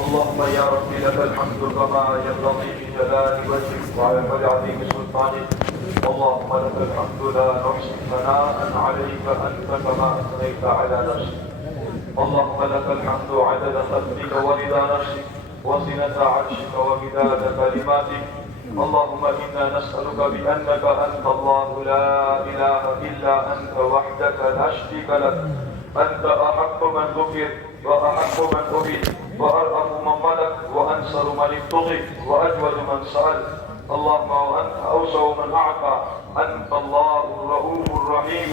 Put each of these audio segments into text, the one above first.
اللهم يا ربي لك الحمد كما ينبغي بجلال وجهك وعظيم سلطانك. اللهم لك الحمد لا نحصي ثناء عليك انت كما اثنيت على نفسك. اللهم لك الحمد عدد خلقك ورضا نفسك وزنة عرشك ومداد كلماتك. اللهم إنا نسألك بأنك أنت الله لا إله إلا أنت وحدك لا شريك لك. أنت أحق من ذكر وأحق من عبد وأرأف من ملك وأنصر من ابتغي وأجود من سأل. اللهم وأنت أوسع من أعطى. أنت الله الرؤوف الرحيم.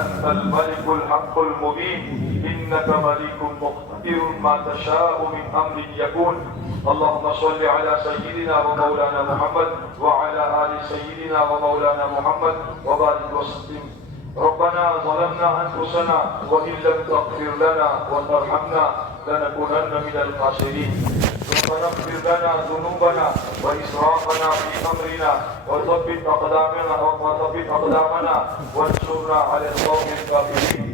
أنت الملك الحق المبين. إنك ملك مقتدر ما تشاء من أمر يكون. اللهم صل على سيدنا ومولانا محمد وعلى آل سيدنا ومولانا محمد وبارك وسلم. ربنا ظلمنا أنفسنا وإن لم تغفر لنا وترحمنا لنكونن من الخاسرين. ربنا اغفر لنا ذنوبنا وإسرافنا في أمرنا وثبت أقدامنا وانصرنا على القوم الكافرين.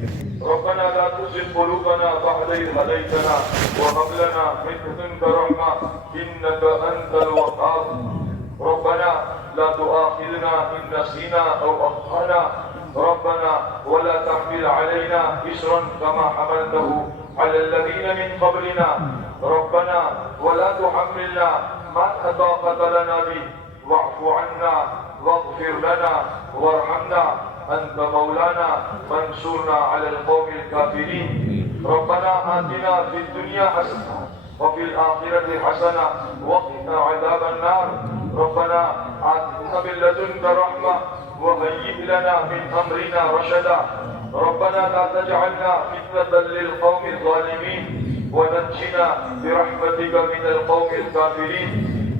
ربنا لا تزغ قلوبنا بعد إذ هديتنا وهب لنا من لدنك رحمة إنك أنت الوهاب. ربنا لا تؤاخذنا إن نسينا أو أخطأنا. ربنا ولا تحمل علينا إصرا كما حملته على الذين من قبلنا. ربنا ولا تحملنا ما لا طاقة لنا به. واعف عنا واغفر لنا وارحمنا. أنت مولانا فانصرنا على القوم الكافرين. ربنا آتنا في الدنيا حسنة وفي الآخرة حسنة وقنا عذاب النار. ربنا آتنا من لدنك رحمة وهيئ لنا من أمرنا رشدا. ربنا لا تجعلنا فتنة للقوم الظالمين ونجنا برحمتك من القوم الكافرين.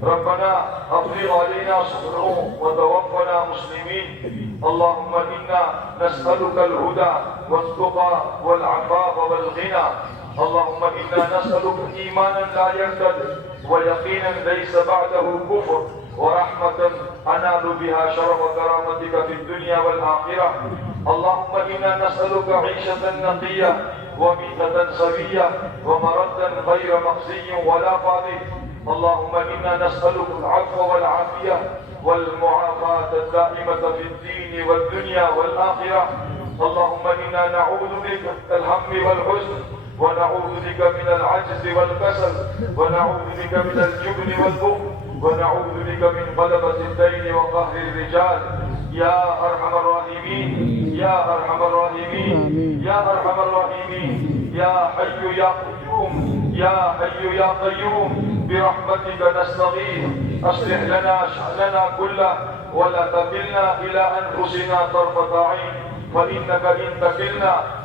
ربنا أفرغ علينا صبرهم وتوفنا مسلمين. اللهم إنا نسألك الهدى والتقى والعفاف والغنى. اللهم إنا نسألك إيمانا لا يرتد ويقينا ليس بعده كفر ورحمة أنال بها شرف كرامتك في الدنيا والآخرة. اللهم إنا نسألك عيشة نقية وميتة سوية ومردا غير مخزي ولا فاضي. اللهم إنا نسألك العفو والعافية والمعافاة الدائمة في الدين والدنيا والآخرة. اللهم إنا نعوذ بك من الهم والحزن ونعوذ بك من العجز والكسل ونعوذ بك من الجبن والبخل ونعوذ بك من غلبة الدين وقهر الرجال. يا أرحم الراحمين يا أرحم الراحمين يا أرحم الراحمين يا حي يا قيوم يا حي يا قيوم برحمتك نستغيث. أصلح لنا شأننا كله ولا تكلنا إلى أنفسنا طرفة عين. فإنك إن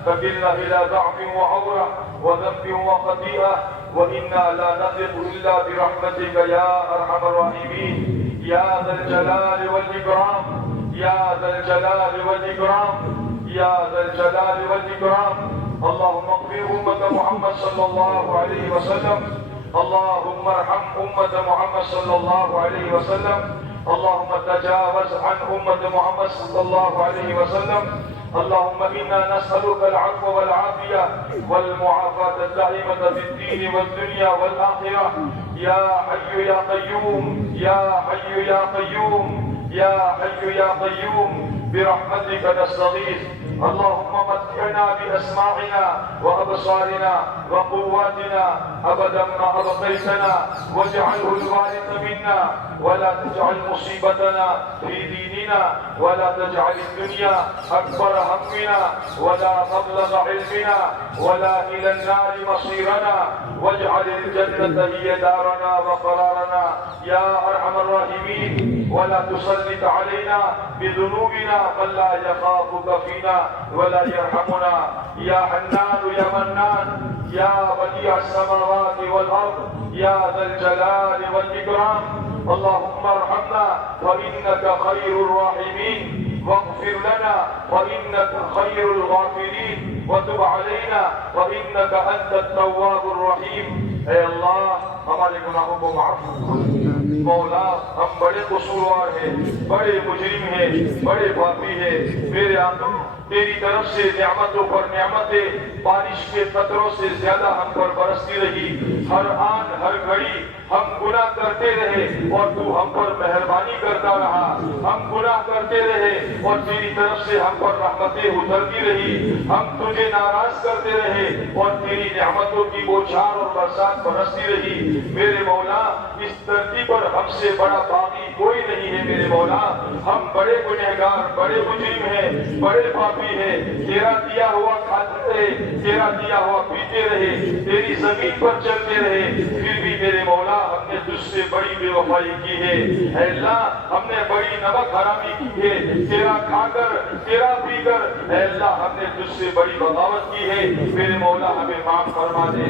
تكلنا إلى ضعف وعورة وذنب وخطيئة وإنا لا نثق إلا برحمتك يا أرحم الراحمين. يا ذا الجلال والإكرام يا ذا الجلال والإكرام يا ذا الجلال والإكرام. اللهم اغفر أمة محمد صلى الله عليه وسلم. اللهم ارحم أمة محمد صلى الله عليه وسلم. اللهم تجاوز عن أمة محمد صلى الله عليه وسلم. اللهم إنا نسألك العفو والعافية والمعافاة الدائمة في الدين والدنيا والآخرة. يا حي يا قيوم يا حي يا قيوم يا حي يا قيوم برحمتك نستغيث. اللهم متعنا بأسماعنا وأبصارنا وقواتنا أبدا ما أبقيتنا واجعله الوارث منا ولا تجعل مصيبتنا في ديننا ولا تجعل الدنيا أكبر همنا ولا مبلغ علمنا ولا إلى النار مصيرنا واجعل الجنة هي دارنا وقرارنا يا أرحم الراحمين. ولا تسلط علينا بذنوبنا من لا يخافك فينا ولا يرحمنا. يا حنان يا منان يا بديع السماوات والأرض يا ذا الجلال والإكرام. اللهم ارحمنا فإنك خير الراحمين واغفر لنا فإنك خير الغافرين وتب علينا فإنك أنت التواب الرحيم. اے اللہ ہمارے گناہوں کو معاف کر. مولا ہم بڑے قصوروار ہیں، بڑے مجرم ہیں، بڑے پاپی ہیں. میرے آقا تیری طرف سے نعمتوں پر نعمتیں بارش کے قطروں سے زیادہ ہم پر برستی رہی. ہر آن ہر گھڑی ہم گناہ کرتے رہے اور تو ہم پر مہربانی کرتا رہا. ہم گناہ کرتے رہے اور تیری طرف سے ہم پر رحمتیں اترتی رہی. ہم تجھے ناراض کرتے رہے اور تیری نعمتوں کی بوچھار اور برسات برستی رہی. میرے مولا اس دھرتی پر ہم سے بڑا باغی کوئی نہیں ہے. میرے مولا ہم بڑے گنہگار بڑے مجرم ہیں بڑے پاپی ہیں. تیرا دیا ہوا کھاتے رہے تیرا دیا ہوا پیتے رہے تیری زمین پر چلتے رہے پھر بھی میرے مولا ہم نے تجھ سے بڑی بے وفائی کی ہے. اے اللہ ہم نے بڑی نمک حرامی کی ہے. تیرا کھا کر تیرا پی کر اے اللہ ہم نے تجھ سے بڑی بغاوت کی ہے. میرے مولا ہمیں معاف فرما دے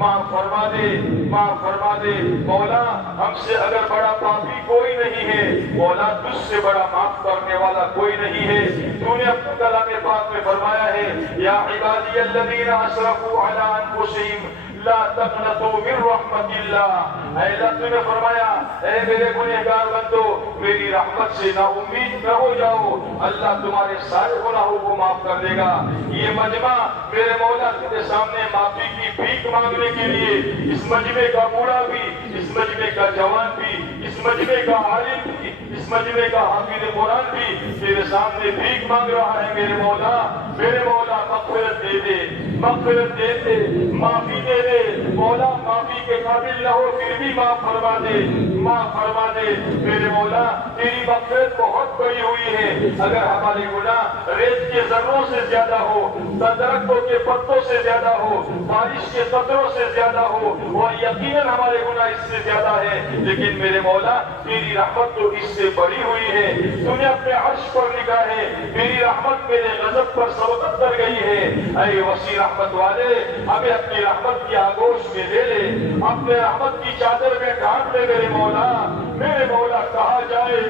معاف فرما دے معاف فرما دے. مولا ہم سے اگر بڑا پاپی کوئی نہیں ہے مولا تجھ سے بڑا معاف کرنے والا کوئی نہیں ہے. تو نے اپنے کلام پاک میں فرمایا ہے یا عبادی الذین اسرفوا علی انفسہم لا تقنطوا من رحمت اللہ. اے اللہ تو نے فرمایا اے میرے گنہگار بندو میری رحمت سے نا امید نہ ہو جاؤ. اللہ تمہارے سارے گناہوں کو معاف کر دے گا. یہ مجمع میرے مولا تیرے سامنے معافی کی بھیک مانگنے کے لیے اس مجمع کا بوڑھا بھی اس مجمع کا جوان بھی اس مجمع کا عالم بھی اس مجمع کا حافظ قرآن بھی تیرے سامنے بھیک مانگ رہا ہے. میرے مولا مغفرت دے دے مغفرت دے دے معافی دے دے. مولا معافی کے قابل نہ ہو پھر بھی معاف فرما دے معاف فرما دے. میرے مولا تیری مغفرت بہت بڑی ہوئی ہے. اگر ہمارے گناہ ریت کے ذروں سے زیادہ ہو درختوں کے پتوں سے زیادہ ہو بارش کے قطروں سے زیادہ ہو اور یقیناً ہمارے گناہ اس سے زیادہ ہے لیکن میرے مولا تیری رحمت تو اس سے بڑی ہوئی ہے. تو نے اپنے عرش پر لکھا ہے میری رحمت میرے غضب پر سبقت کر گئی ہے. اے وسیع رحمت والے ہمیں اپنی رحمت کی آغوش میں لے لے اپنے رحمت کی چادر میں ڈھانپ لے. میرے مولا کہا جائے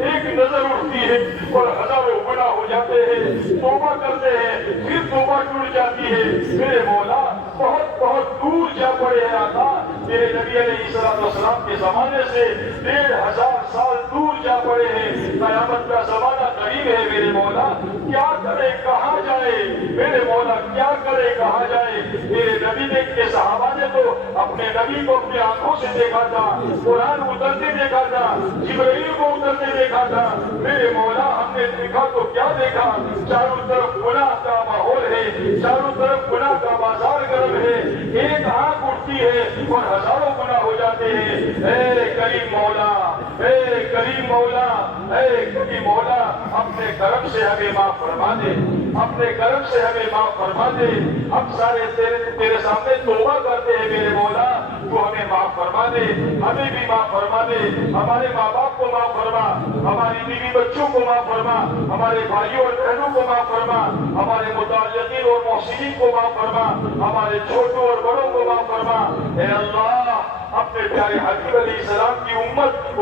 ایک نظر اٹھتی ہے اور ہزاروں گناہ ہو جاتے ہیں. توبہ کرتے ہیں پھر توبہ ٹوٹ جاتی ہے. میرے مولا بہت بہت دور جا پڑے ہیں آقا. میرے نبی علیہ السلام کے زمانے سے 1500 سال دور جا پڑے ہیں. قیامت کا زمانہ قریب ہے. میرے مولا کیا کرے کہاں جائے. میرے مولا کیا کرے کہاں جائے. میرے نبی کے صحابہ نے تو اپنے نبی کو اپنی آنکھوں سے دیکھا تھا قرآن اترتے دیکھا تھا جبرائیل کو اترتے دیکھا تھا. میرے مولا ہم نے دیکھا تو کیا دیکھا چاروں طرف گناہ کا ماحول ہے چاروں طرف گناہ کا بازار گرم ہے. ایک آنکھ اٹھتی ہے اور ہزاروں گناہ ہو جاتے ہیں. اے کریم مولا اے کریم مولا اے کریم مولا اپنے کرم سے ہمیں معاف فرما دے اپنے کرم سے ہمیں معاف فرما دے. ہم سارے تیرے سامنے توبہ کرتے ہیں. میرے مولا تو ہمیں معاف فرما دے ہمیں بھی معاف فرما دے. ہمارے ماں باپ کو معاف فرما ہماری بیوی بچوں کو معاف فرما ہمارے بھائیوں اور بہنوں کو معاف فرما ہمارے متعلقین اور محسنین کو معاف فرما ہمارے چھوٹوں اور بڑوں کو معاف فرما. اے اللہ اپنے پیارے حبیب علیہ السلام کی امت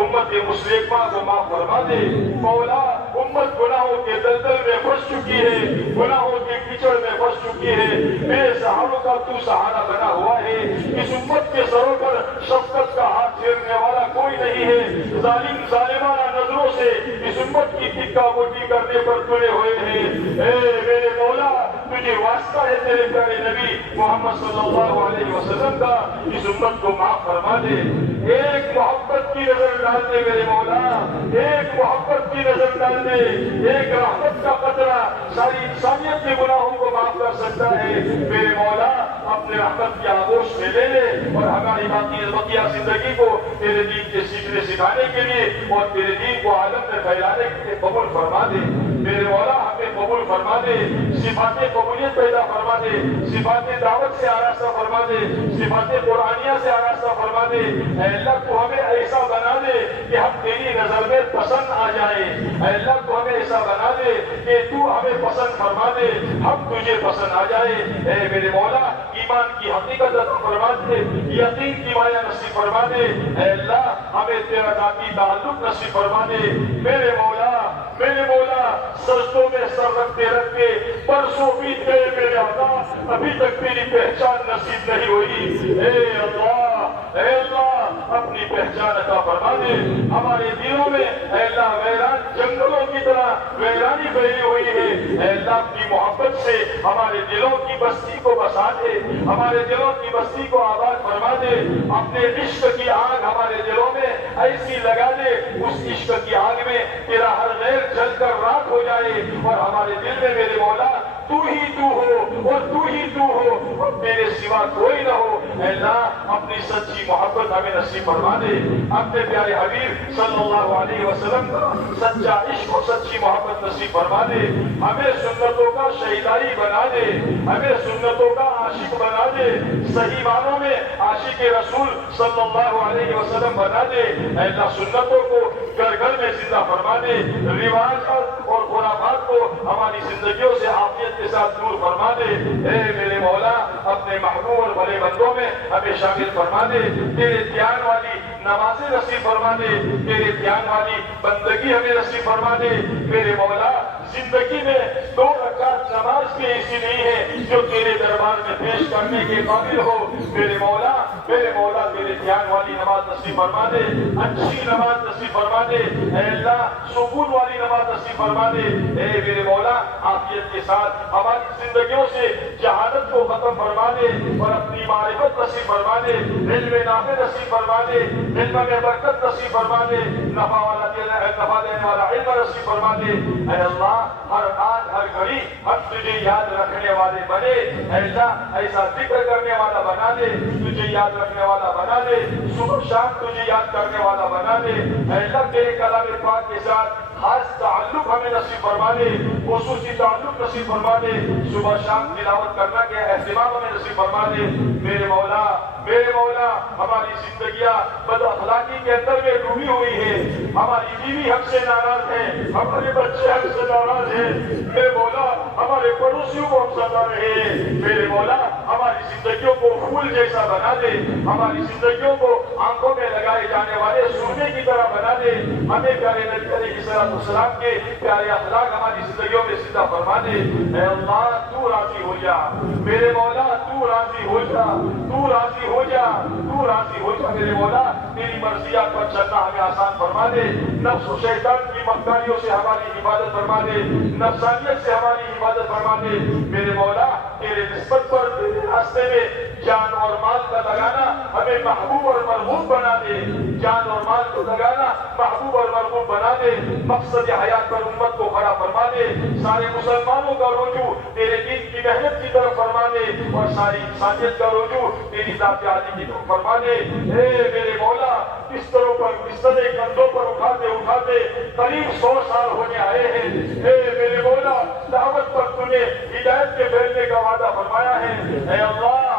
مسلمہ کو معاف فرما دے. مولا امت گناہوں کے دلدل میں پھنس چکی ہے گناہوں کے کیچڑ میں پھنس چکی ہے. میرے سہاروں کا تو سہارا بنا ہوا ہے. اس امت کے سروں پر شفقت کا ہاتھ پھیرنے والا کوئی نہیں ہے. ظالمانہ نظروں سے اس امت کی ٹکا موٹی کرنے پر تلے ہوئے ہیں. اے میرے مولا تجھے واسطہ ہے تیرے پیارے نبی محمد صلی اللہ علیہ وسلم کا اس امت کو معاف فرما دے. ایک محبت کی نظر ڈال دے میرے مولا ایک محبت کی نظر ڈال دے. ایک رحمت کا قطرہ ساری انسانیت کے گناہوں کو معاف کر سکتا ہے. میرے مولا اپنے رحمت کی آغوش میں لے لے اور ہماری بقیہ زندگی کو تیرے دین کے سیکھنے سکھانے کے لیے اور تیرے دین کو عالم میں پھیلانے کے لیے قبول فرما دے. میرے مولا ہمیں قبول فرما دے. صفات قبولیت پیدا فرما دے. صفات دعوت سے آراستہ فرما دے. صفات قرآنیہ سے آراستہ فرما دے. اے اللہ تو ہمیں ایسا بنا دے کہ ہم تیری نظر میں پسند آ جائے. اے اللہ تو ہمیں ایسا بنا دے کہ تو ہمیں پسند فرما دے ہم تجھے پسند آ جائے. اے میرے مولا ایمان کی حقیقت عطا فرما دے یقین کی مایا نصیب فرما دے. اے اللہ ہمیں تیرا ذاتی تعلق نصیب فرما دے. میرے مولا سجدوں میں سر رکھتے رکھتے برسوں بیت گئے میرے آقا ابھی تک تیری پہچان نصیب نہیں ہوئی. اے اللہ اپنی پہچان عطا فرما دے. ہمارے دلوں میں اے اللہ ویران جنگلوں کی طرح ویرانی پھیلی ہوئی ہے. اے اللہ اپنی محبت سے ہمارے دلوں کی بستی کو بسا دے, ہمارے دلوں کی بستی کو آباد فرما دے. اپنے عشق کی آگ ہمارے دلوں میں ایسی لگا دے, اس عشق کی آگ میں تیرا ہر غیر جل کر راکھ ہو جائے, اور ہمارے دل میں میرے مولا تو ہی تو ہو اور تو ہی تو ہو اور میرے سوا کوئی نہ ہو. اے اللہ اپنی سچی محبت ہمیں نصیب فرما دے. اپنے پیارے حبیب صلی اللہ علیہ وسلم کا سچا عشق اور سچی محبت نصیب فرما دے. ہمیں سنتوں کا شہیدائی بنا دے, ہمیں سنتوں کا عاشق بنا دے, صحیح معنوں میں عاشق رسول صلی اللہ علیہ وسلم بنا دے. اے اللہ سنتوں کو گھر گھر میں زندہ فرما دے, رواج اور خرافات کو ہماری زندگیوں سے عافیت کے ساتھ دور فرما دے. اے میرے مولا اپنے محبوب اور بھلے بندوں میں ہمیں شامل فرما دے. تیرے دھیان والی نمازیں نصیب فرما دے, تیرے دھیان والی بندگی ہمیں نصیب فرما دے. میرے مولا زندگی میں 2 رکعت نماز بھی ایسی نہیں ہے جو تیرے دربار میں پیش کرنے کے قابل ہو. میرے مولا تیرے دھیان والی نماز نصیب فرما دے, اچھی نماز نصیب فرما دے. اے اللہ سکون والی نماز نصیب فرما دے. اے میرے مولا عافیت کے ساتھ ہماری زندگیوں سے جہالت کو ختم فرما دے اور اپنی معرفت نصیب فرما دے, علم نافع نصیب فرما دے, علم میں برکت نصیب فرما دے, نفع دینے والا علم نصیب فرما دے. اے اللہ ہر آن ہر گھڑی ہم تجھے یاد رکھنے والے بنے. اے اللہ ایسا ذکر کرنے والا بنا دے, تجھے یاد رکھنے والا بنا دے, صبح شام تجھے یاد کرنے والا بنا دے. اے اللہ تیرے کلام پاک کے ساتھ خاص تعلق ہمیں نصیب فرما دے, خصوصی تعلق نصیب فرما دے, صبح شام تلاوت کرنا کے اہتمام ہمیں نصیب فرما دے. میرے مولا ہماری زندگیاں بد اخلاقی کے اندر میں ڈوبی ہوئی ہے. ہماری بیوی ہم سے ناراض ہے, ہمارے بچے ہم سے ناراض ہیں. میرے مولا ہمارے پڑوسیوں کو ہم ستا رہے ہیں. میرے مولا ہماری زندگیوں کو پھول جیسا بنا دے, ہماری زندگیوں کو آنکھوں میں لگائے جانے والے سونے کی طرح بنا دے. ہمیں پیارے نبی علیہ السلام کے پیارے اخلاق ہماری زندگیوں میں زندہ فرما دے. اے اللہ تو راضی ہو جا, میرے مولا تو راضی ہو جا, تو راضی ہو جا, تو راضی ہو جا. میرے مولا تیری مرضیات پر چلنا ہمیں آسان فرما دے. نفس و شیطان کی مکاریوں سے ہماری حفاظت فرما دے, نفسانیت سے ہماری حفاظت فرما دے. میرے مولا تیرے نسبت پر تیرے راستے میں جان اور مال کا لگانا ہمیں محبوب اور مرغوب بنا دے, جان اور مال کو لگانا محبوب اور مرغوب بنا دے. مقصد حیات پر امت کو کھڑا فرما دے, سارے مسلمانوں کا رجوع تیرے دین کی محنت کی طرف فرما دے, اور ساری انسانیت کا رجوع تیری ذات عالی کی طرف فرما دے. اے میرے مولا بستروں پر بستر کندھوں پر اٹھاتے قریب 100 سال ہونے آئے ہیں. اے میرے مولا دعوت پر تُنے ہدایت کے پھیلنے کا وعدہ فرمایا ہے. اے اللہ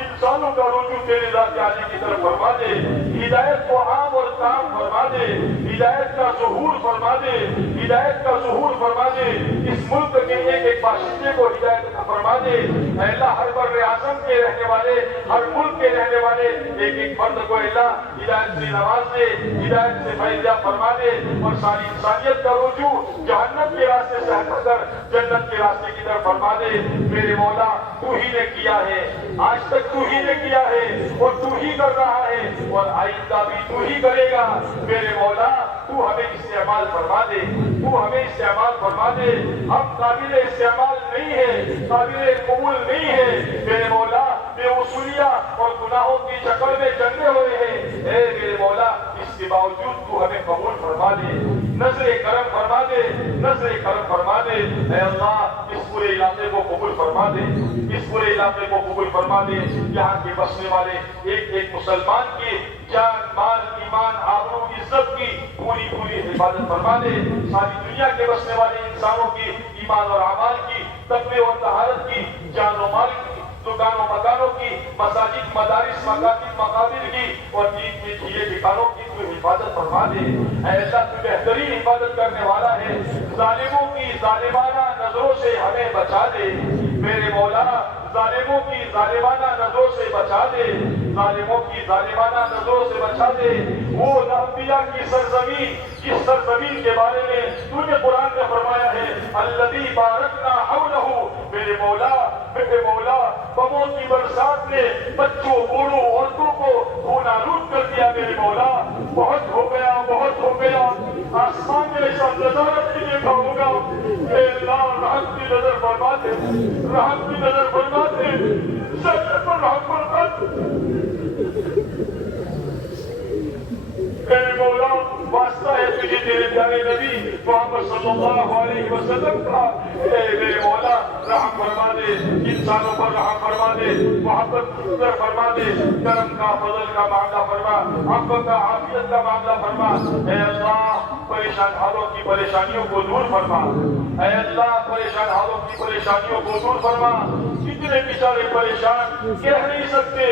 انسانوں کا رجوع تیری ذات عالی کی طرف فرما دے, ہدایت کو عام اور تام فرما دے, ہدایت کا ظہور فرما دے, ہدایت کا ظہور فرما دے. اس ملک کے ایک باشندے کو ہدایت کا فرما دے. اے اللہ ہر بر اعظم کے رہنے والے, ہر ملک کے رہنے والے ایک فرد کو اللہ ہدایت سے نواز دے, ہدایت سے فیضیاب فرما دے, اور ساری انسانیت کا رجوع جہنم کے راستے سے ہٹ کر جنت کے راستے کی طرف فرما دے. میرے مولا تو ہی نے کیا ہے, آج تک تو ہی نے کیا ہے, اور تو ہی کر رہا ہے, اور آئندہ بھی تو ہی کرے گا. میرے مولا تو ہمیں استعمال فرما دے, تو ہمیں استعمال فرما دے. ہم قابل استعمال نہیں ہے, قابل قبول نہیں ہے. میرے مولا بے وصولیہ اور گناہوں کی شکل میں جنگے ہوئے ہیں. اے میرے مولا اس کے باوجود تو ہمیں قبول فرما دے, نظر کرم فرما دے, نظر کرم فرما دے. اے اللہ اس پورے علاقے کو قبول فرما دے, اس پورے علاقے کو قبول فرما دے. یہاں کے بسنے والے ایک مسلمان کی جان مال ایمان آبرو عزت کی پوری حفاظت فرما دے. ساری دنیا کے بسنے والے انسانوں کی ایمان اور اعمال کی, تقوی اور طہارت کی, جان و مال کی, دکانوں مکانوں کی, مساجد مدارس مکاتب مقابر کی, اور دین کے کھلے ٹھکانوں کی تو حفاظت فرما دے. اے اللہ تو بہترین حفاظت کرنے والا ہے. ظالموں کی ظالمانہ نظروں سے ہمیں بچا دے. میرے مولا ظالموں کی ظالمانہ نظروں سے بچا دے, ظالموں کی ظالمانہ نظروں سے بچا دے. وہ انبیاء کی سرزمین, جس سرزمین کے بارے میں تو نے قرآن میں فرمایا ہے الذی بارکنا حولہ. میرے مولا میرے مولا بموں کی برسات نے بچوں بوڑھوں عورتوں کو خون آلود کر دیا میرے مولا، بہت ہو گیا بہت ہو گیا، آسمان میں ایسا نظارہ نہیں دیکھا ہوگا۔ اے اللہ رحمت کی نظر فرما دے، رحمت کی نظر فرما دے، سب پر رحم فرما دے میرے مولا، واسطہ ہے تجھے تیرے پیارے نبی محمد صلی اللہ علیہ وسلم کا، اے میرے مولا رحم فرما دے، انسانوں پر رحم فرما دے، محبت فرما دے، کرم کا فضل کا معاملہ فرما، عفو کا عافیت کا معاملہ فرما۔ اے اللہ پریشان حالوں کی پریشانیوں کو دور فرما، اے اللہ پریشان حالوں کی پریشانیوں کو دور فرما۔ کتنے بیچارے پریشان کہہ نہیں سکتے،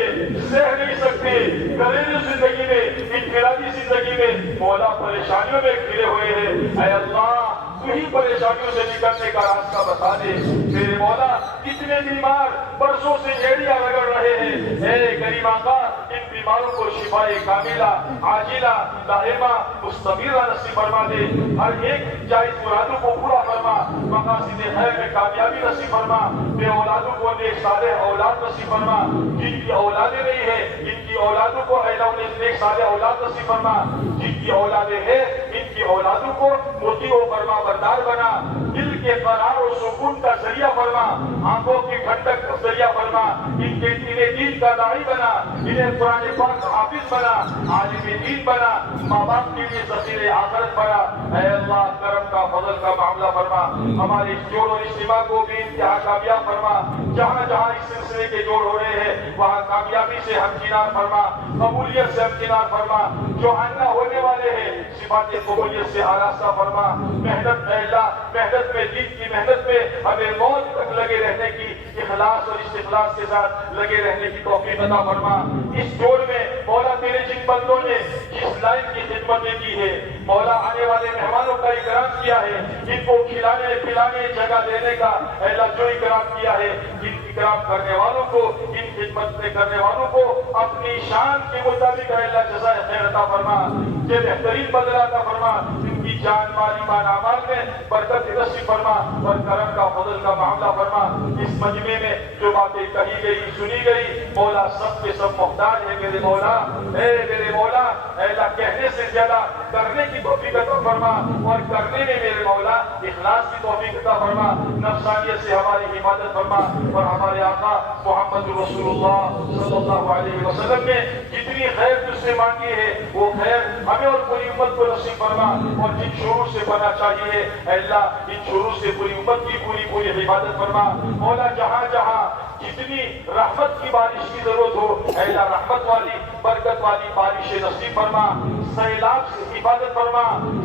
سہ نہیں سکتے، گھریلو زندگی میں، انفرادی زندگی میں مولا پریشانیوں میں گھرے ہوئے ہیں۔ اے اللہ تو ہی پریشانیوں سے نکلنے کا راستہ بتا دے میرے مولا۔ کتنے بیمار برسوں سے ایڑیاں رگڑ رہے ہیں، اے کریم آقا ان بیماروں کو شفاء کاملہ عاجلہ دائمہ مستمرہ نصیب فرما دے، ہر ایک جائز مرادوں کو پورا فرما، مقاصد خیر میں کامیابی نصیب فرما، بے اولادوں کو نیک صالح اولاد نصیب فرما، جن کی اولادیں نہیں ہیں ان کی اولادوں کو اے اللہ نیک صالح اولاد نصیب فرما، جن کی اولادیں ہیں ان کی اولادوں کو مطیع و فرما بردار بنا، دل کے قرار و سکون کا ذریعہ فرما، آنکھوں کی ٹھنڈک کا ذریعہ فرما، انہیں دین کا داعی بنا، انہیں قرآن پاک کا حافظ بنا، عالم دین بنا، ماں باپ کے لیے ذخیرہ آخرت بنا۔ اے اللہ کرم کا فضل کا معاملہ فرما، ہمارے اس جوڑ و اجتماع کو بھی انتہا کامیاب فرما، جہاں جہاں اس سلسلے کے جوڑ ہو رہے ہیں وہاں کامیابی سے ہمکنار فرما، قبولیت سے ہمکنار فرما، جو آئندہ ہونے والے ہیں صفات قبولیت سے آراستہ فرما۔ محنت اے اللہ محنت میں، دین کی محنت میں ہمیں موت تک لگے رہنے کی، اخلاص اور استخلاص کے ساتھ لگے رہنے کی توفیق عطا فرما۔ اس جوڑ میں مولا تیرے جن بندوں نے جس لائن کی خدمتیں کی ہے مولا، آنے والے مہمانوں کا اکرام کیا ہے، ان کو کھلانے پلانے جگہ دینے کا اے اللہ جو اکرام کیا ہے، ان اکرام کرنے والوں کو، ان خدمت کرنے والوں کو اپنی شان کے مطابق اے اللہ جزائے خیر عطا فرما، یہ بہترین بدلہ عطا فرما، ان کی جان مال ایمان اعمال میں برکت نصیب فرما اور کرم کا فضل کا معاملہ فرما۔ اس مجمع میں جو باتیں کہی گئی سنی گئی مولا سب کے سب محتاج ہے میرے مولا، اے میرے مولا اے اللہ کہنے سے زیادہ کرنے کی توفیق عطا فرما، اور کرنے میں میرے مولا اخلاص کی توفیق عطا فرما، نفسانیت سے ہماری حفاظت فرما، اور ہمارے آقا محمد رسول اللہ صلی اللہ علیہ وسلم نے جتنی خیر تجھ سے مانگی ہے وہ خیر ہمیں اور پوری امت کو نصیب فرما، اور جن شرور سے بنا چاہیے اے اللہ ان شرور سے پوری امت کی پوری حفاظت فرما۔ مولا جہاں جہاں جتنی رحمت کی بارش کی ضرورت ہو اے اللہ رحمت والی برکت والی بارش نصیب فرما، سیلاب سے حفاظت فرما،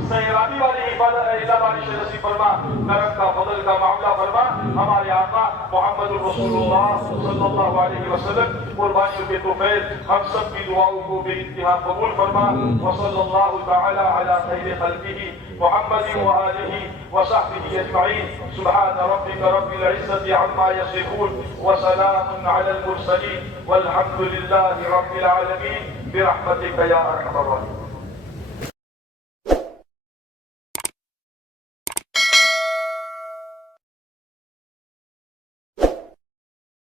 سیلابی والی حفاظت اے اللہ بارش نصیب فرما، کرم کا فضل کا معاملہ فرما۔ ہمارے آقا محمد رسول اللہ صلی اللہ علیہ وسلم قربانیوں کے طفیل ہم سب کی دعاؤں کو بے انتہا قبول فرما، وصلی اللہ تعالی علی خیر خلقہ محمد وآلہ وصحبہ اجمعین، سبحان ربک رب العزة عما یصفون وسلام علی المرسلین والحمد للہ رب العالمین برحمتک یا ارحم الراحمین۔